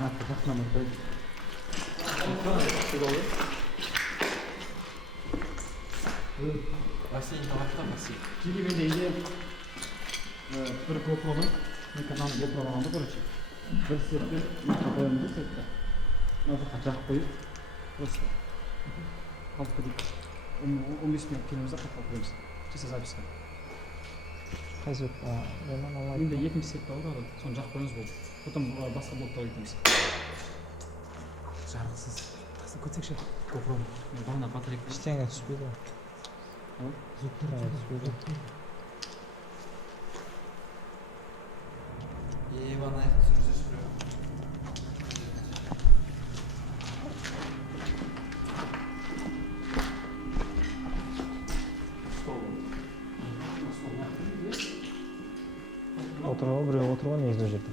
Жақсынан отырайын. Бассейн талапта бассейн. Çünkü ben de iyice bir GoPro'nun ne kadar GoPro'nun aldı короче. Bir sette bir koyalım bu sette. Nasıl kaçak koyup просто kalkıp 15 minut kendimize kapatıyoruz. Чисто записка. Қайсы роман алайын. Енді екінші сетті алды ғой, соны жақып қойыңыз болды. Потом басқа блоктарға кетеміз. Жарықсыз. Тақсы көтсекші GoPro'ны. Бағана батарейка. Ештеңе түспейді ғой. Түспейді. Ебаный түсірсе сүріп. Отырған біреу отырған негізі ол жерде.